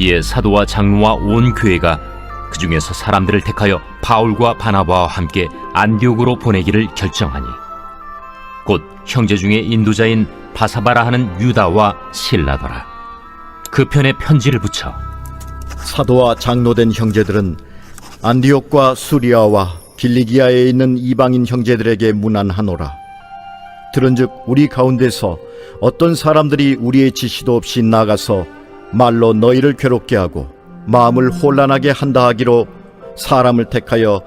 이에 사도와 장로와 온 교회가 그 중에서 사람들을 택하여 바울과 바나바와 함께 안디옥으로 보내기를 결정하니 곧 형제 중에 인도자인 바사바라 하는 유다와 실라더라. 그 편에 편지를 붙여 사도와 장로된 형제들은 안디옥과 수리아와 길리기아에 있는 이방인 형제들에게 문안하노라. 들은즉 우리 가운데서 어떤 사람들이 우리의 지시도 없이 나가서 말로 너희를 괴롭게 하고 마음을 혼란하게 한다 하기로 사람을 택하여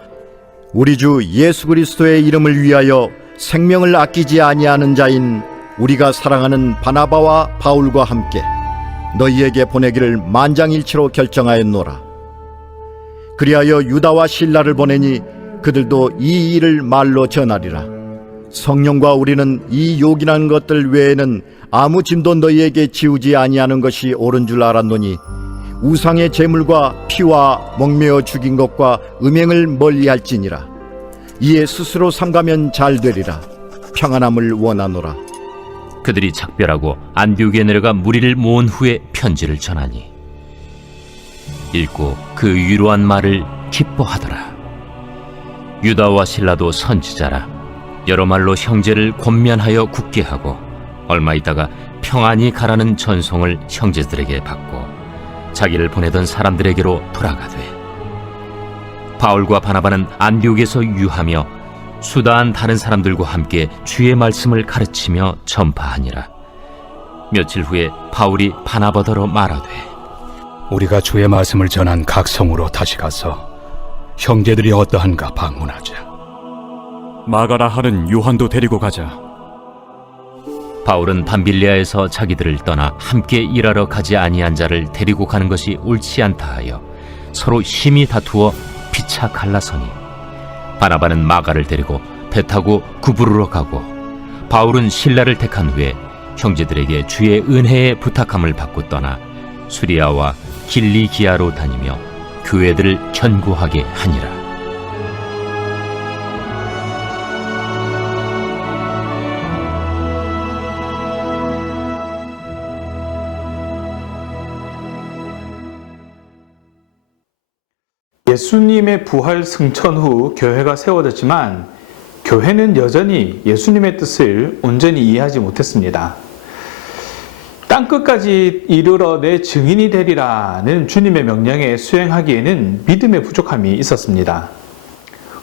우리 주 예수 그리스도의 이름을 위하여 생명을 아끼지 아니하는 자인 우리가 사랑하는 바나바와 바울과 함께 너희에게 보내기를 만장일치로 결정하였노라. 그리하여 유다와 실라를 보내니 그들도 이 일을 말로 전하리라. 성령과 우리는 이 요긴한 것들 외에는 아무 짐도 너희에게 지우지 아니하는 것이 옳은 줄 알았노니 우상의 제물과 피와 목매어 죽인 것과 음행을 멀리할지니라. 이에 스스로 삼가면 잘 되리라. 평안함을 원하노라. 그들이 작별하고 안디옥에 내려가 무리를 모은 후에 편지를 전하니 읽고 그 위로한 말을 기뻐하더라. 유다와 실라도 선지자라. 여러 말로 형제를 권면하여 굳게 하고 얼마 있다가 평안히 가라는 전송을 형제들에게 받고 자기를 보내던 사람들에게로 돌아가되 바울과 바나바는 안디옥에서 유하며 수다한 다른 사람들과 함께 주의 말씀을 가르치며 전파하니라. 며칠 후에 바울이 바나바더러 말하되 우리가 주의 말씀을 전한 각 성으로 다시 가서 형제들이 어떠한가 방문하자. 마가라 하는 요한도 데리고 가자. 바울은 밤빌리아에서 자기들을 떠나 함께 일하러 가지 아니한 자를 데리고 가는 것이 옳지 않다 하여 서로 심히 다투어 피차 갈라서니 바나바는 마가를 데리고 배 타고 구부르러 가고 바울은 실라를 택한 후에 형제들에게 주의 은혜에 부탁함을 받고 떠나 수리아와 길리기아로 다니며 교회들을 견고하게 하니라. 예수님의 부활 승천 후 교회가 세워졌지만 교회는 여전히 예수님의 뜻을 온전히 이해하지 못했습니다. 땅끝까지 이르러 내 증인이 되리라는 주님의 명령에 수행하기에는 믿음의 부족함이 있었습니다.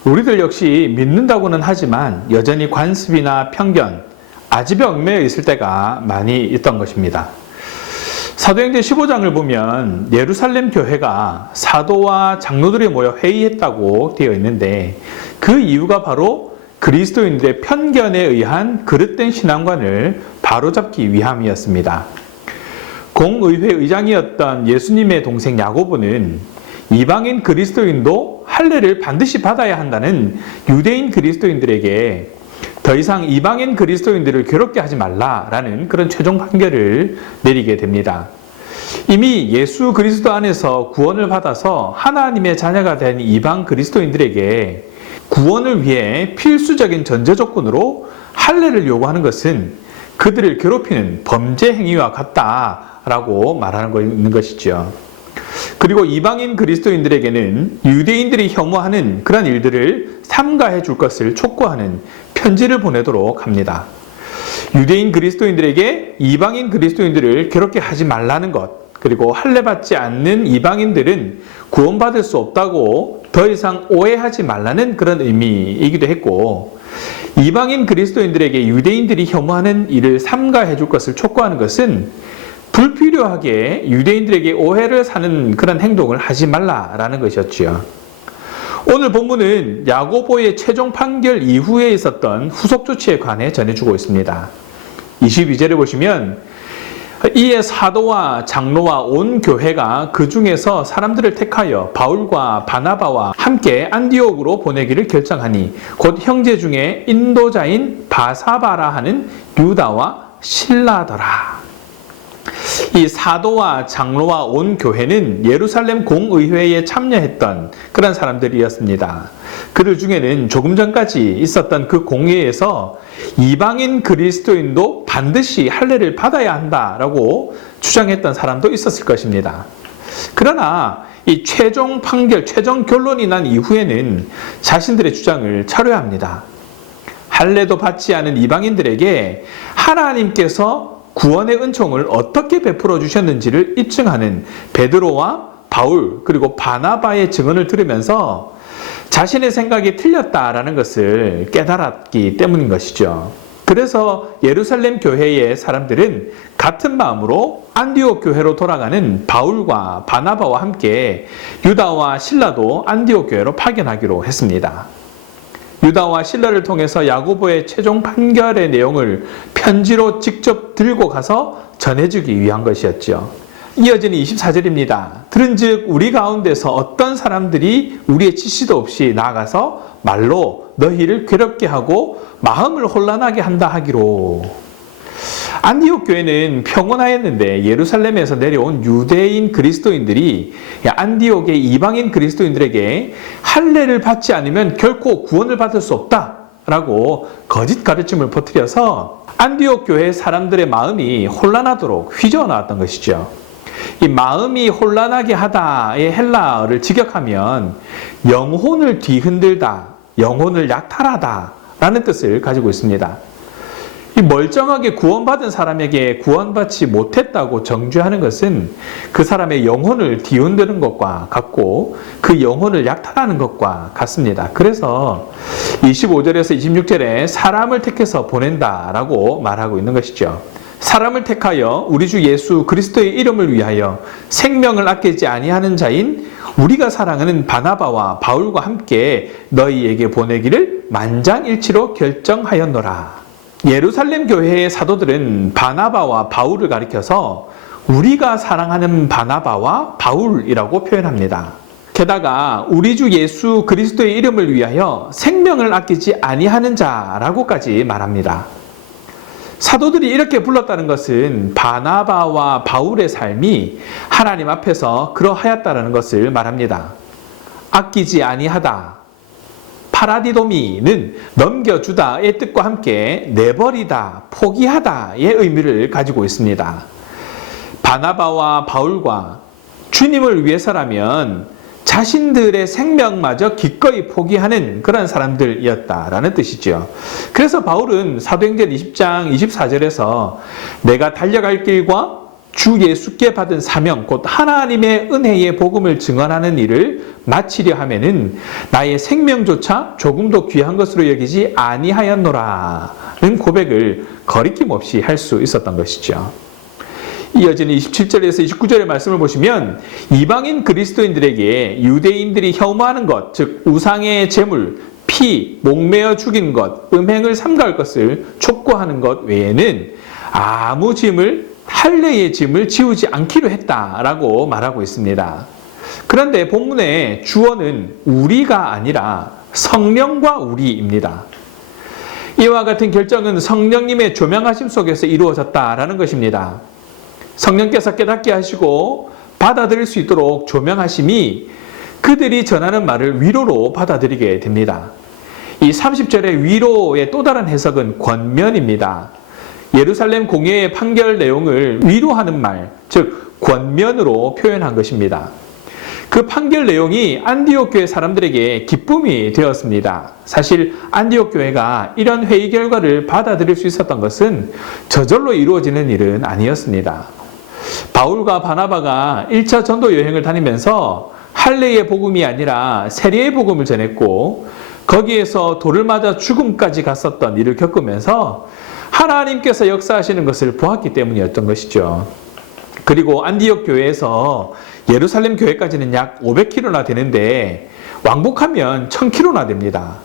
우리들 역시 믿는다고는 하지만 여전히 관습이나 편견, 아집에 얽매여 있을 때가 많이 있던 것입니다. 사도행전 15장을 보면 예루살렘 교회가 사도와 장로들이 모여 회의했다고 되어 있는데 그 이유가 바로 그리스도인들의 편견에 의한 그릇된 신앙관을 바로잡기 위함이었습니다. 공의회 의장이었던 예수님의 동생 야고보는 이방인 그리스도인도 할례를 반드시 받아야 한다는 유대인 그리스도인들에게 더 이상 이방인 그리스도인들을 괴롭게 하지 말라라는 그런 최종 판결을 내리게 됩니다. 이미 예수 그리스도 안에서 구원을 받아서 하나님의 자녀가 된 이방 그리스도인들에게 구원을 위해 필수적인 전제 조건으로 할례를 요구하는 것은 그들을 괴롭히는 범죄 행위와 같다라고 말하고 있는 것이죠. 그리고 이방인 그리스도인들에게는 유대인들이 혐오하는 그런 일들을 삼가해 줄 것을 촉구하는 편지를 보내도록 합니다. 유대인 그리스도인들에게 이방인 그리스도인들을 괴롭게 하지 말라는 것, 그리고 할례 받지 않는 이방인들은 구원받을 수 없다고 더 이상 오해하지 말라는 그런 의미이기도 했고, 이방인 그리스도인들에게 유대인들이 혐오하는 일을 삼가해 줄 것을 촉구하는 것은 불필요하게 유대인들에게 오해를 사는 그런 행동을 하지 말라라는 것이었지요. 오늘 본문은 야고보의 최종 판결 이후에 있었던 후속 조치에 관해 전해주고 있습니다. 22절을 보시면 이에 사도와 장로와 온 교회가 그 중에서 사람들을 택하여 바울과 바나바와 함께 안디옥으로 보내기를 결정하니 곧 형제 중에 인도자인 바사바라 하는 유다와 실라더라. 이 사도와 장로와 온 교회는 예루살렘 공의회에 참여했던 그런 사람들이었습니다. 그들 중에는 조금 전까지 있었던 그 공회에서 이방인 그리스도인도 반드시 할례를 받아야 한다라고 주장했던 사람도 있었을 것입니다. 그러나 이 최종 판결, 최종 결론이 난 이후에는 자신들의 주장을 차려합니다. 할례도 받지 않은 이방인들에게 하나님께서 구원의 은총을 어떻게 베풀어 주셨는지를 입증하는 베드로와 바울 그리고 바나바의 증언을 들으면서 자신의 생각이 틀렸다라는 것을 깨달았기 때문인 것이죠. 그래서 예루살렘 교회의 사람들은 같은 마음으로 안디옥 교회로 돌아가는 바울과 바나바와 함께 유다와 실라도 안디옥 교회로 파견하기로 했습니다. 유다와 실라를 통해서 야고보의 최종 판결의 내용을 편지로 직접 들고 가서 전해주기 위한 것이었죠. 이어지는 24절입니다. 들은즉 우리 가운데서 어떤 사람들이 우리의 지시도 없이 나아가서 말로 너희를 괴롭게 하고 마음을 혼란하게 한다 하기로. 안디옥 교회는 평온하였는데 예루살렘에서 내려온 유대인 그리스도인들이 안디옥의 이방인 그리스도인들에게 할례를 받지 않으면 결코 구원을 받을 수 없다라고 거짓 가르침을 퍼뜨려서 안디옥 교회 사람들의 마음이 혼란하도록 휘저어 나왔던 것이죠. 이 마음이 혼란하게 하다의 헬라어를 직역하면 영혼을 뒤흔들다, 영혼을 약탈하다 라는 뜻을 가지고 있습니다. 이 멀쩡하게 구원받은 사람에게 구원받지 못했다고 정죄하는 것은 그 사람의 영혼을 뒤흔드는 것과 같고 그 영혼을 약탈하는 것과 같습니다. 그래서 25절에서 26절에 사람을 택해서 보낸다라고 말하고 있는 것이죠. 사람을 택하여 우리 주 예수 그리스도의 이름을 위하여 생명을 아끼지 아니하는 자인 우리가 사랑하는 바나바와 바울과 함께 너희에게 보내기를 만장일치로 결정하였노라. 예루살렘 교회의 사도들은 바나바와 바울을 가리켜서 우리가 사랑하는 바나바와 바울이라고 표현합니다. 게다가 우리 주 예수 그리스도의 이름을 위하여 생명을 아끼지 아니하는 자라고까지 말합니다. 사도들이 이렇게 불렀다는 것은 바나바와 바울의 삶이 하나님 앞에서 그러하였다는 것을 말합니다. 아끼지 아니하다. 파라디도미는 넘겨주다의 뜻과 함께 내버리다, 포기하다의 의미를 가지고 있습니다. 바나바와 바울과 주님을 위해서라면 자신들의 생명마저 기꺼이 포기하는 그런 사람들이었다라는 뜻이죠. 그래서 바울은 사도행전 20장 24절에서 내가 달려갈 길과 주 예수께 받은 사명 곧 하나님의 은혜의 복음을 증언하는 일을 마치려 하면은 나의 생명조차 조금도 귀한 것으로 여기지 아니하였노라는 고백을 거리낌 없이 할 수 있었던 것이죠. 이어지는 27절에서 29절의 말씀을 보시면 이방인 그리스도인들에게 유대인들이 혐오하는 것, 즉 우상의 제물, 피, 목매어 죽인 것, 음행을 삼가할 것을 촉구하는 것 외에는 아무 짐을 할례의 짐을 지우지 않기로 했다라고 말하고 있습니다. 그런데 본문의 주어는 우리가 아니라 성령과 우리입니다. 이와 같은 결정은 성령님의 조명하심 속에서 이루어졌다라는 것입니다. 성령께서 깨닫게 하시고 받아들일 수 있도록 조명하심이 그들이 전하는 말을 위로로 받아들이게 됩니다. 이 30절의 위로의 또 다른 해석은 권면입니다. 예루살렘 공회의 판결 내용을 위로하는 말, 즉 권면으로 표현한 것입니다. 그 판결 내용이 안디옥 교회 사람들에게 기쁨이 되었습니다. 사실 안디옥 교회가 이런 회의 결과를 받아들일 수 있었던 것은 저절로 이루어지는 일은 아니었습니다. 바울과 바나바가 1차 전도 여행을 다니면서 할례의 복음이 아니라 세례의 복음을 전했고 거기에서 돌을 맞아 죽음까지 갔었던 일을 겪으면서 하나님께서 역사하시는 것을 보았기 때문이었던 것이죠. 그리고 안디옥 교회에서 예루살렘 교회까지는 약 500km나 되는데 왕복하면 1000km나 됩니다.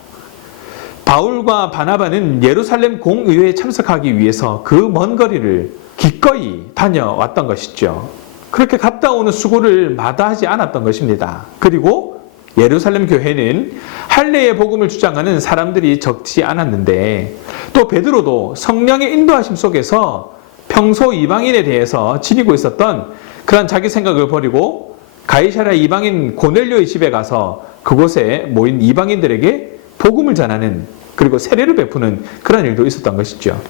바울과 바나바는 예루살렘 공의회에 참석하기 위해서 그 먼 거리를 기꺼이 다녀왔던 것이죠. 그렇게 갔다 오는 수고를 마다하지 않았던 것입니다. 그리고 예루살렘 교회는 할례의 복음을 주장하는 사람들이 적지 않았는데 또 베드로도 성령의 인도하심 속에서 평소 이방인에 대해서 지니고 있었던 그런 자기 생각을 버리고 가이사랴 이방인 고넬료의 집에 가서 그곳에 모인 이방인들에게 복음을 전하는 그리고 세례를 베푸는 그런 일도 있었던 것이죠.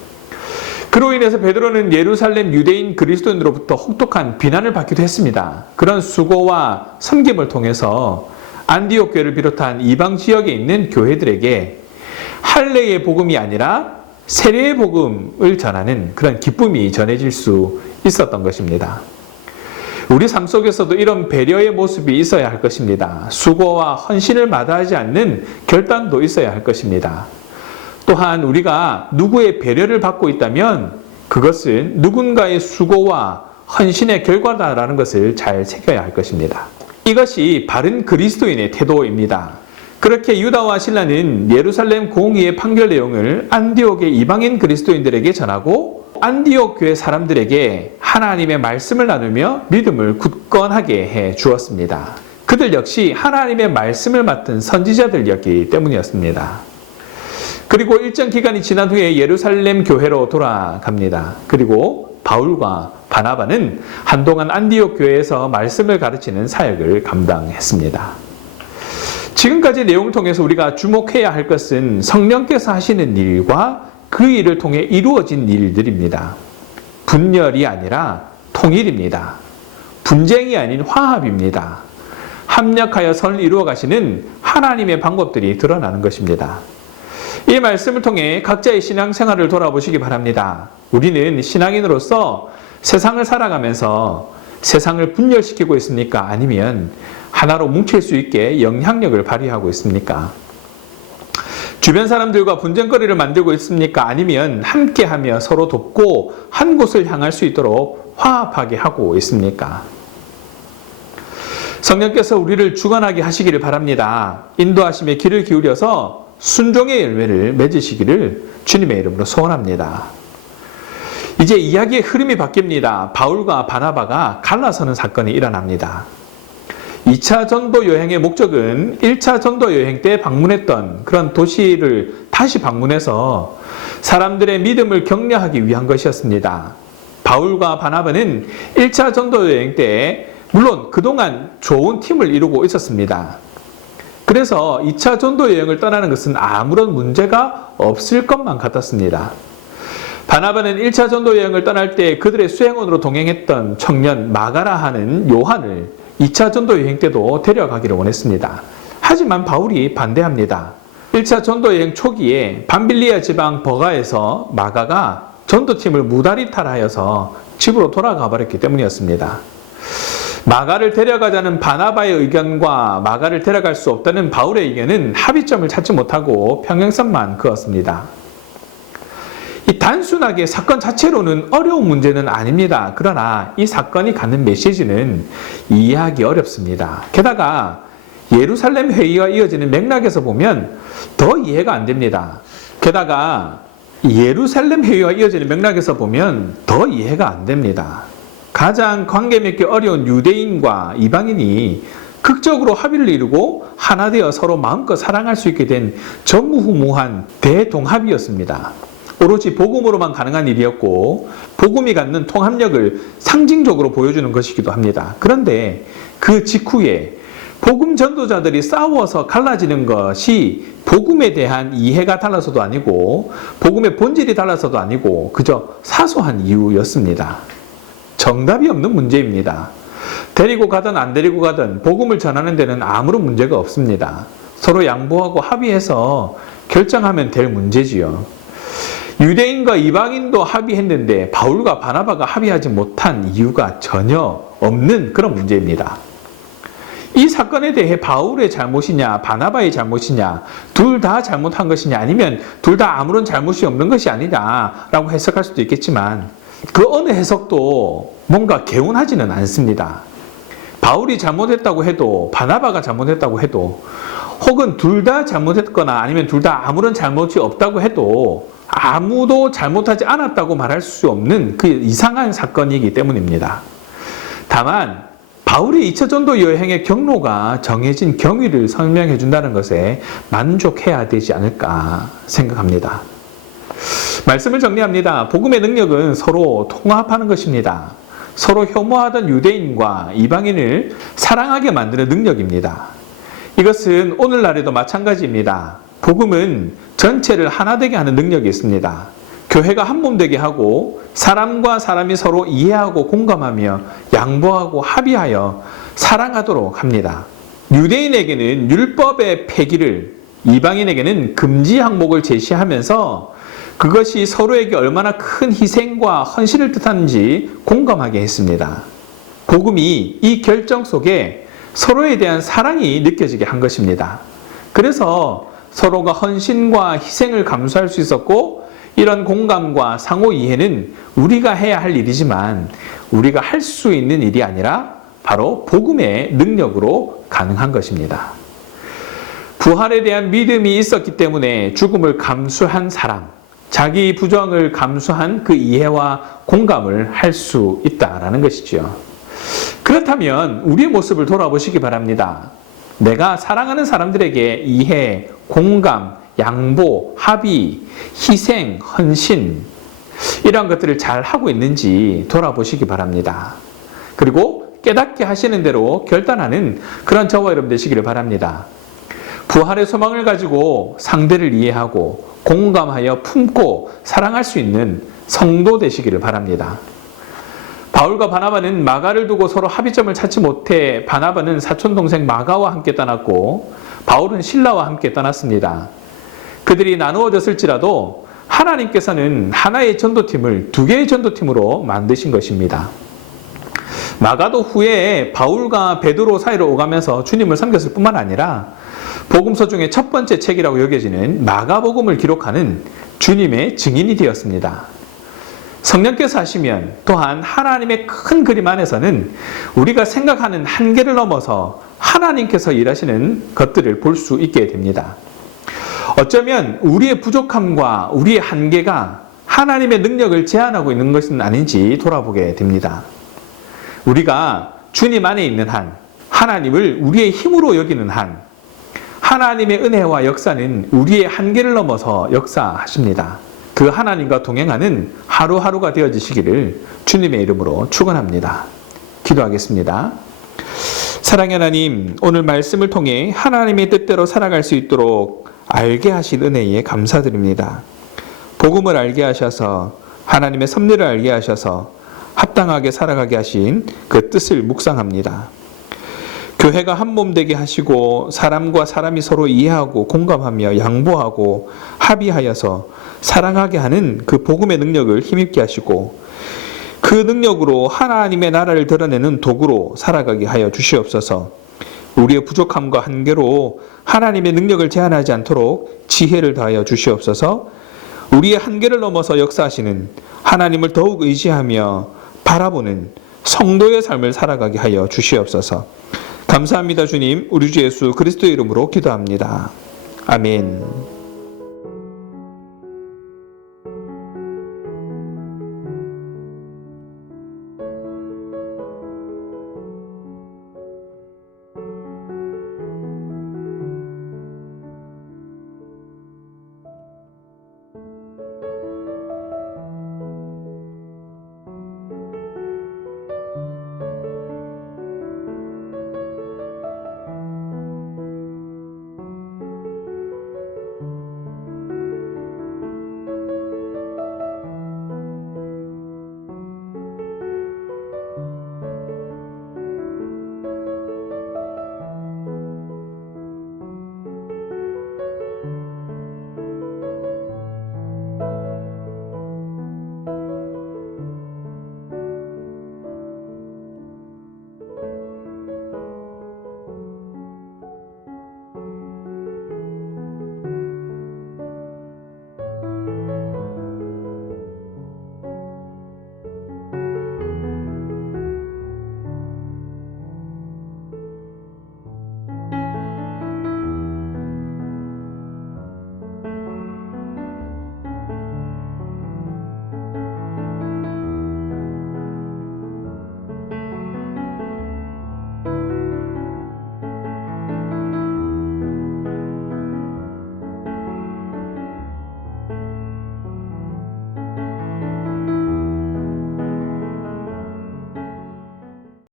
그로 인해서 베드로는 예루살렘 유대인 그리스도인으로부터 혹독한 비난을 받기도 했습니다. 그런 수고와 섬김을 통해서 안디옥 교회를 비롯한 이방 지역에 있는 교회들에게 할례의 복음이 아니라 세례의 복음을 전하는 그런 기쁨이 전해질 수 있었던 것입니다. 우리 삶 속에서도 이런 배려의 모습이 있어야 할 것입니다. 수고와 헌신을 마다하지 않는 결단도 있어야 할 것입니다. 또한 우리가 누구의 배려를 받고 있다면 그것은 누군가의 수고와 헌신의 결과다라는 것을 잘 새겨야 할 것입니다. 이것이 바른 그리스도인의 태도입니다. 그렇게 유다와 실라는 예루살렘 공의의 판결 내용을 안디옥의 이방인 그리스도인들에게 전하고 안디옥 교회 사람들에게 하나님의 말씀을 나누며 믿음을 굳건하게 해 주었습니다. 그들 역시 하나님의 말씀을 맡은 선지자들이었기 때문이었습니다. 그리고 일정 기간이 지난 후에 예루살렘 교회로 돌아갑니다. 그리고 바울과 바나바는 한동안 안디옥 교회에서 말씀을 가르치는 사역을 감당했습니다. 지금까지 내용을 통해서 우리가 주목해야 할 것은 성령께서 하시는 일과 그 일을 통해 이루어진 일들입니다. 분열이 아니라 통일입니다. 분쟁이 아닌 화합입니다. 합력하여 선을 이루어 가시는 하나님의 방법들이 드러나는 것입니다. 이 말씀을 통해 각자의 신앙생활을 돌아보시기 바랍니다. 우리는 신앙인으로서 세상을 살아가면서 세상을 분열시키고 있습니까? 아니면 하나로 뭉칠 수 있게 영향력을 발휘하고 있습니까? 주변 사람들과 분쟁거리를 만들고 있습니까? 아니면 함께하며 서로 돕고 한 곳을 향할 수 있도록 화합하게 하고 있습니까? 성령께서 우리를 주관하게 하시기를 바랍니다. 인도하심에 귀를 기울여서 순종의 열매를 맺으시기를 주님의 이름으로 소원합니다. 이제 이야기의 흐름이 바뀝니다. 바울과 바나바가 갈라서는 사건이 일어납니다. 2차 전도 여행의 목적은 1차 전도 여행 때 방문했던 그런 도시를 다시 방문해서 사람들의 믿음을 격려하기 위한 것이었습니다. 바울과 바나바는 1차 전도 여행 때 물론 그동안 좋은 팀을 이루고 있었습니다. 그래서 2차 전도 여행을 떠나는 것은 아무런 문제가 없을 것만 같았습니다. 바나바는 1차 전도 여행을 떠날 때 그들의 수행원으로 동행했던 청년 마가라 하는 요한을 2차 전도 여행 때도 데려가기를 원했습니다. 하지만 바울이 반대합니다. 1차 전도 여행 초기에 밤빌리아 지방 버가에서 마가가 전도팀을 무다리탈하여서 집으로 돌아가 버렸기 때문이었습니다. 마가를 데려가자는 바나바의 의견과 마가를 데려갈 수 없다는 바울의 의견은 합의점을 찾지 못하고 평행선만 그었습니다. 이 단순하게 사건 자체로는 어려운 문제는 아닙니다. 그러나 이 사건이 갖는 메시지는 이해하기 어렵습니다. 게다가 예루살렘 회의와 이어지는 맥락에서 보면 더 이해가 안 됩니다. 게다가 예루살렘 회의와 이어지는 맥락에서 보면 더 이해가 안 됩니다. 가장 관계 맺기 어려운 유대인과 이방인이 극적으로 합의를 이루고 하나 되어 서로 마음껏 사랑할 수 있게 된 전무후무한 대동합이었습니다. 오로지 복음으로만 가능한 일이었고 복음이 갖는 통합력을 상징적으로 보여주는 것이기도 합니다. 그런데 그 직후에 복음 전도자들이 싸워서 갈라지는 것이 복음에 대한 이해가 달라서도 아니고 복음의 본질이 달라서도 아니고 그저 사소한 이유였습니다. 정답이 없는 문제입니다. 데리고 가든 안 데리고 가든 복음을 전하는 데는 아무런 문제가 없습니다. 서로 양보하고 합의해서 결정하면 될 문제지요. 유대인과 이방인도 합의했는데 바울과 바나바가 합의하지 못한 이유가 전혀 없는 그런 문제입니다. 이 사건에 대해 바울의 잘못이냐 바나바의 잘못이냐 둘 다 잘못한 것이냐 아니면 둘 다 아무런 잘못이 없는 것이 아니냐라고 해석할 수도 있겠지만 그 어느 해석도 뭔가 개운하지는 않습니다. 바울이 잘못했다고 해도 바나바가 잘못했다고 해도 혹은 둘 다 잘못했거나 아니면 둘 다 아무런 잘못이 없다고 해도 아무도 잘못하지 않았다고 말할 수 없는 그 이상한 사건이기 때문입니다. 다만 바울의 2차 전도 여행의 경로가 정해진 경위를 설명해 준다는 것에 만족해야 되지 않을까 생각합니다. 말씀을 정리합니다. 복음의 능력은 서로 통합하는 것입니다. 서로 혐오하던 유대인과 이방인을 사랑하게 만드는 능력입니다. 이것은 오늘날에도 마찬가지입니다. 복음은 전체를 하나 되게 하는 능력이 있습니다. 교회가 한 몸 되게 하고 사람과 사람이 서로 이해하고 공감하며 양보하고 합의하여 사랑하도록 합니다. 유대인에게는 율법의 폐기를, 이방인에게는 금지 항목을 제시하면서 그것이 서로에게 얼마나 큰 희생과 헌신을 뜻하는지 공감하게 했습니다. 복음이 이 결정 속에 서로에 대한 사랑이 느껴지게 한 것입니다. 그래서 서로가 헌신과 희생을 감수할 수 있었고 이런 공감과 상호 이해는 우리가 해야 할 일이지만 우리가 할 수 있는 일이 아니라 바로 복음의 능력으로 가능한 것입니다. 부활에 대한 믿음이 있었기 때문에 죽음을 감수한 사람, 자기 부정을 감수한 그 이해와 공감을 할 수 있다라는 것이죠. 그렇다면 우리의 모습을 돌아보시기 바랍니다. 내가 사랑하는 사람들에게 이해, 공감, 양보, 합의, 희생, 헌신 이런 것들을 잘 하고 있는지 돌아보시기 바랍니다. 그리고 깨닫게 하시는 대로 결단하는 그런 저와 여러분 되시기를 바랍니다. 부활의 소망을 가지고 상대를 이해하고 공감하여 품고 사랑할 수 있는 성도 되시기를 바랍니다. 바울과 바나바는 마가를 두고 서로 합의점을 찾지 못해 바나바는 사촌동생 마가와 함께 떠났고 바울은 실라와 함께 떠났습니다. 그들이 나누어졌을지라도 하나님께서는 하나의 전도팀을 두 개의 전도팀으로 만드신 것입니다. 마가도 후에 바울과 베드로 사이로 오가면서 주님을 섬겼을 뿐만 아니라 복음서 중에 첫 번째 책이라고 여겨지는 마가복음을 기록하는 주님의 증인이 되었습니다. 성령께서 하시면 또한 하나님의 큰 그림 안에서는 우리가 생각하는 한계를 넘어서 하나님께서 일하시는 것들을 볼 수 있게 됩니다. 어쩌면 우리의 부족함과 우리의 한계가 하나님의 능력을 제한하고 있는 것은 아닌지 돌아보게 됩니다. 우리가 주님 안에 있는 한, 하나님을 우리의 힘으로 여기는 한, 하나님의 은혜와 역사는 우리의 한계를 넘어서 역사하십니다. 그 하나님과 동행하는 하루하루가 되어지시기를 주님의 이름으로 축원합니다. 기도하겠습니다. 사랑의 하나님, 오늘 말씀을 통해 하나님의 뜻대로 살아갈 수 있도록 알게 하신 은혜에 감사드립니다. 복음을 알게 하셔서 하나님의 섭리를 알게 하셔서 합당하게 살아가게 하신 그 뜻을 묵상합니다. 교회가 한 몸 되게 하시고 사람과 사람이 서로 이해하고 공감하며 양보하고 합의하여서 사랑하게 하는 그 복음의 능력을 힘입게 하시고 그 능력으로 하나님의 나라를 드러내는 도구로 살아가게 하여 주시옵소서. 우리의 부족함과 한계로 하나님의 능력을 제한하지 않도록 지혜를 다하여 주시옵소서. 우리의 한계를 넘어서 역사하시는 하나님을 더욱 의지하며 바라보는 성도의 삶을 살아가게 하여 주시옵소서. 감사합니다, 주님. 우리 주 예수 그리스도의 이름으로 기도합니다. 아멘.